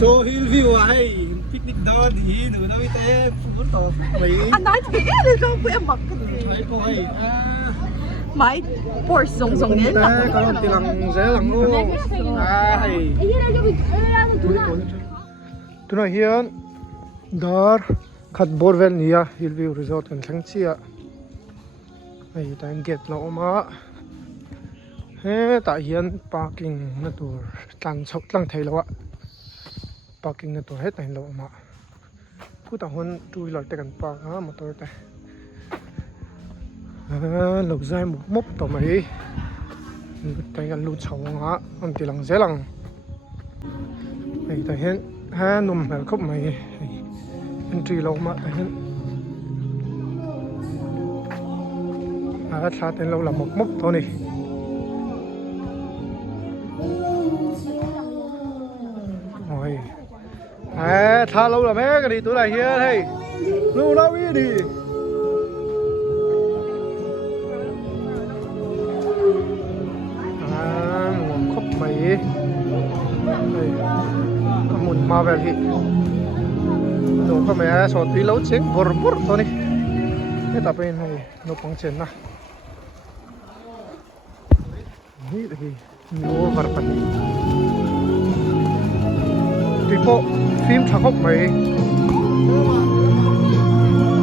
Cho Hillview hay picnic đó thì nữa đâu té phun tỏ mấy anh nói thế là không phải mặc cái mấy cô hay máy Porsche giống giống đến là có thì lằng dễ lằng luôn hay tụi nó hiện dar khát borvel nia Hillview Resort kan thang chia ai tan get lo ma he ta hian parking na tur tlang chok tlang thei lo parking na tur hết này lo maผู้ต่างคนtwo wheeler te kan park ha motor te lục dai một mốc tàu mấy tayกันlụt sầu ngã ông tỷ lằng dễ lằng này tại hiện ha nôm hở khóc mày entry lâu mà tại hiện xa tên lâu là một mốc thôi này rồi tha lâu là mấy cái đi tuổi này here đây lâu lâu đi một khúc mày một ma về thì đồ có mẹ sọt tí lâu chén bor bor thôi đi cái tập bên này nó bằng chén na ini lagi no varpan tipo phim thằng hốc mày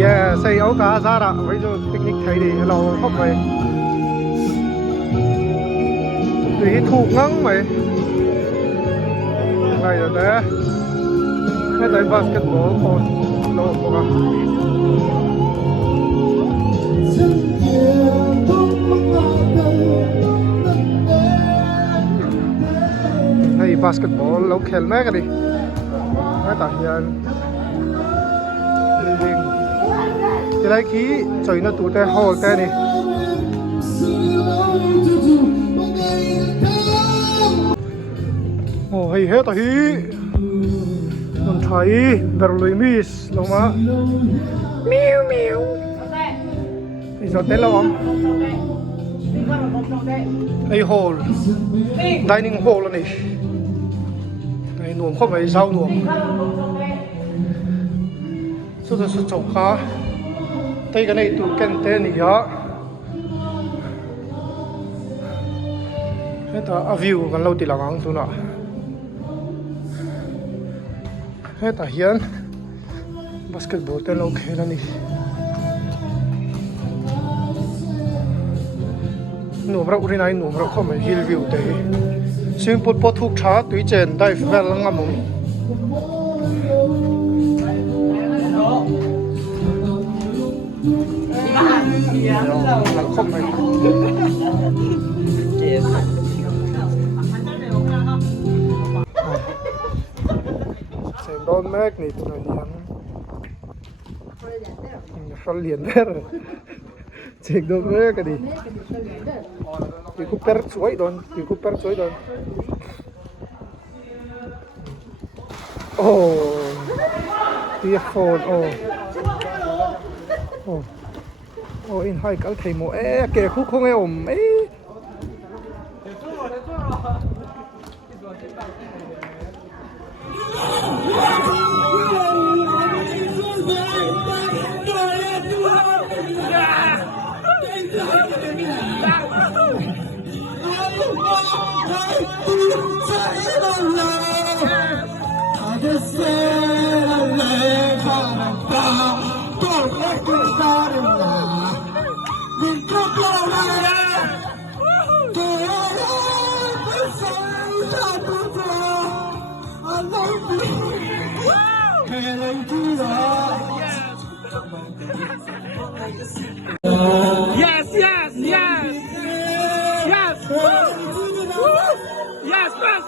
yeah xây áo cá ra đã bây giờ picnic thấy đi lâu hốc mày tùy thụ ngắn mày này rồi đấy cái đấy basketball còn lâu quá hay basketball lâu khéo mấy cái đi mấy tại hiện building cái đấy khí trời nó tụt té hồ té này hay hết rồi mình thấy đợt lưỡi miss lâu mà miu miu bây giờ té lâu không hay hall dining hall này này nuông không phải rau nuông số đó số chậu cá đây cái này tụ ken té này á hết ta view gần lâu thì là ngang tụ nọ hết ta hiền basketball tên lâu khéo là này nụ ra uri này nụ ra không phải Hillview thế xuyên bột bột thuốc trà tùy trên đây phải là ngắm mồm là không phải xem đón mét này tụi này nhắn liền đấy rồi check đón mét cái đi thì cũng per suối đón phone in hai cái thầy mộ kẻ khúc không nghe ổn ấy Yes, yes, yes, yes, yes, fast,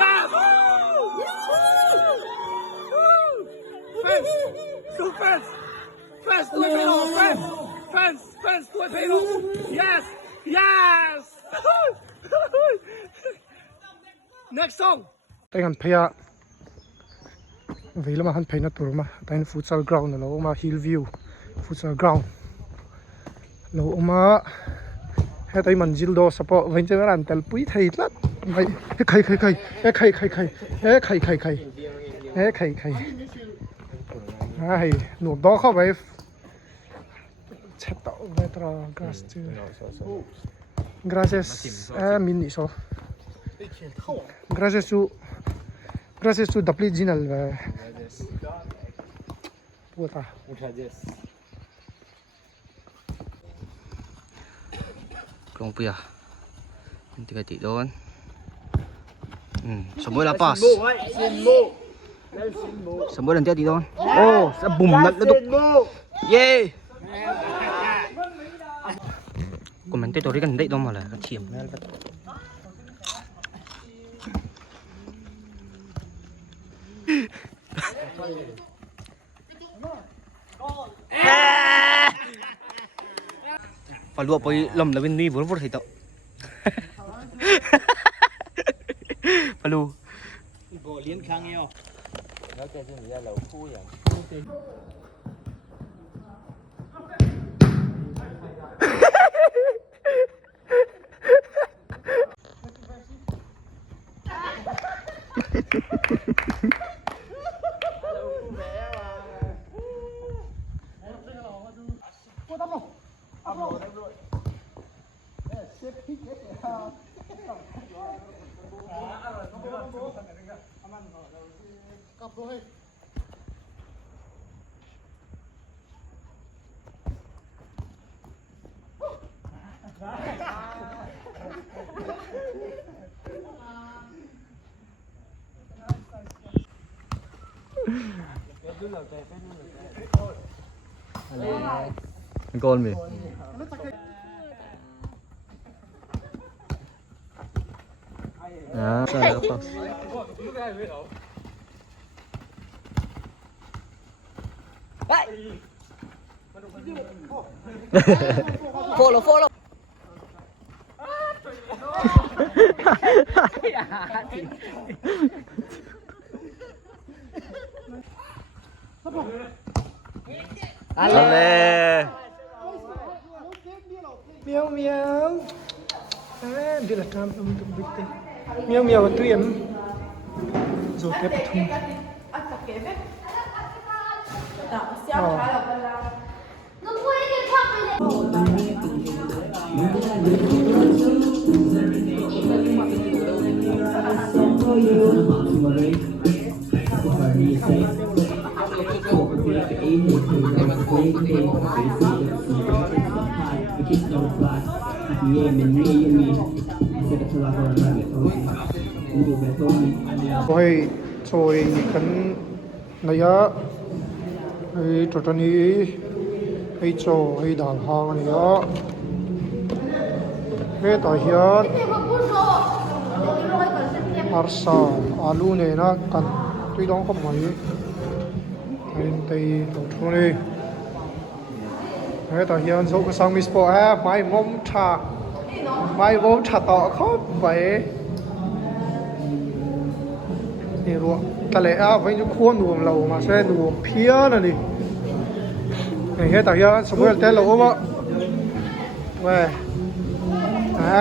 yes, so fast, to the pedal, fast, to the pedal, yes, next song. Tay ngăn phê ạ, vì là mà hắn phê nó tụi mà, tay futsal ground là nó mà Hillview futsal ground. Lâu mà hết tay mình Gildo support với chơi ran tel pui thầy lắm ไอ้ไข่ไข่ไข่ไอ้ไข่ไข่ไข่ไอ้ไข่ไข่ไข่ไอ้ไข่ไข่ไอ้หนูดอเข้าไปเช็ดต่อไปตรอกราสจือ gracias mini so gracias tu dapli jinal va puta Kung puya. Hindi ka di doon. Semua lapas. Semua nanti di doon. Oh, sa boom nagdudok. Yay! Komentar tori kan hindi doon malah kaciem. Paluwa po yung lam labin ni buru ito. Palu. Bộ liên khang yêu. Nó kêu chúng ta lẩu phu vậy. Con mình. À, sao không? Follow, follow. Ale. Miau miau. Dia lah kam untuk bete. Miau miau tu yang rồi cái bát thùng. Rồi rồi cần này á, cái chỗ này cái chỗ cái đàn hàng này á, cái tài hiện arsa alu này nó cần tuy đó không mấy nên tây đồ chỗ này cái tài hiện số cái sang mispo à mai mom trà tọ khó vậyนี่รู้แต่เลยอ่ะวันนี้ควรดูเรามาใช้ดูเพี้ยนเลยอย่างเงี้ยแต่ยังสมมติแต่เราว่าเว้ย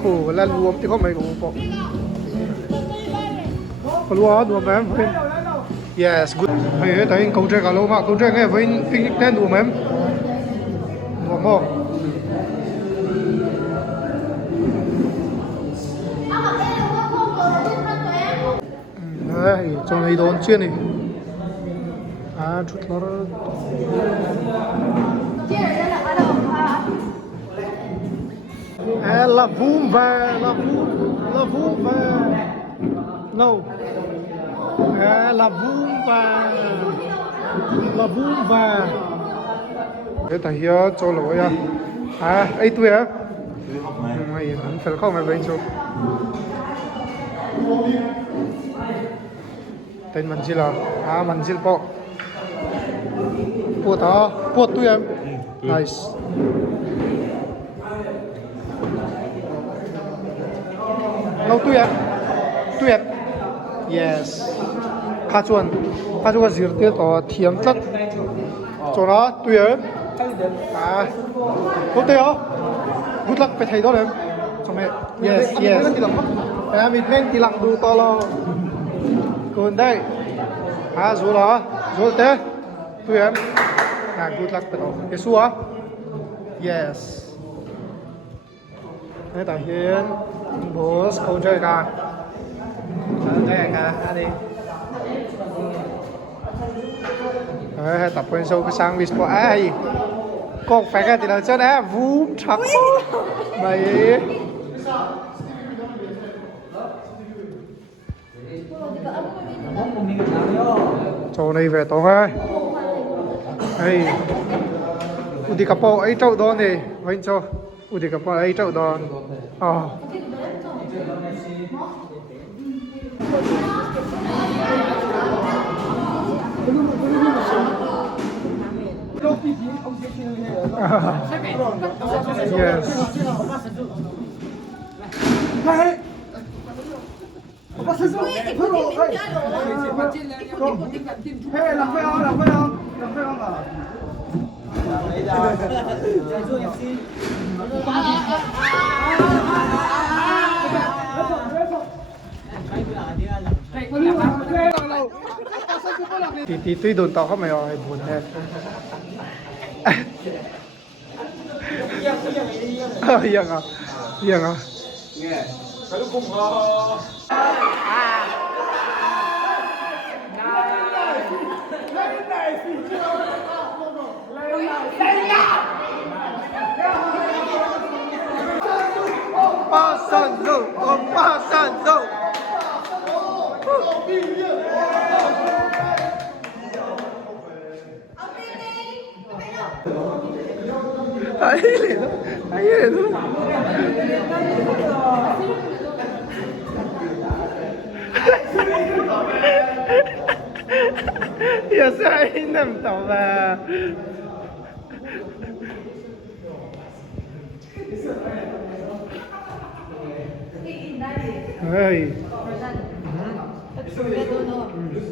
คู่แล้วรวมที่เขาไม่รู้ปะรู้ว่าดูมั้ยเพื่อน yes good เฮ้ยแต่ยังเขาใจกันเรามาเขาใจไงเพื่อนฟิกเต้นดูมั้ยดูมั้ยtrong này đón chuyên này chút nó la vum về no la vum về cái thằng kia cho lỗi ấy tuổi á mày phải không mày bên chỗ tên manzil à manzil po puat tu em nice lâu tu em yes khá chuẩn cái gì thế đó thiam tất cho nó tu em tốt đấy good luck phải thấy đó em cho mẹ yes Mẹ mịt men kỳ lặng đu to lo. Còn đây. Dù đó. Dù thế. Tụi em. Good luck tao. Cái xua. Yes. Đây tại hiện. Boss không chơi cả. Đây cả. Đi. Đấy, tập quen sâu cái sang vì sport ai. Cột phải cái thì là chết á. Vúm chắc. Mày. Chỗ này về tổ ơi. Hey. Udi kapo ai trâu đòn đi. Vinh cho. Udi kapo ai trâu đòn. Yes. Tí tuy đồn tao không mày hỏi buồn hết. Iya nggak? Iya nggak? Pasando. Ahí le do. Ya sai nằm tàu và. Hey.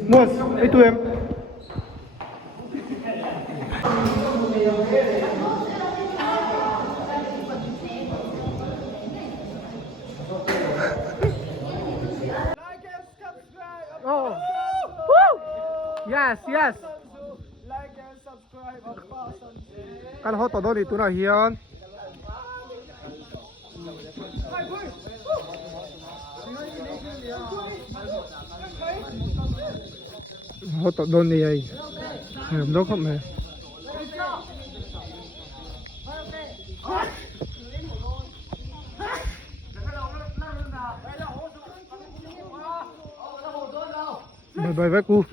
Mos, itu em. Oh. Woo! Yes, yes. Like and subscribe on Parsons. Kan ho to do ni tu na hian. Ho to do ni ai. Em đâu không mẹ. Bye bye với cô.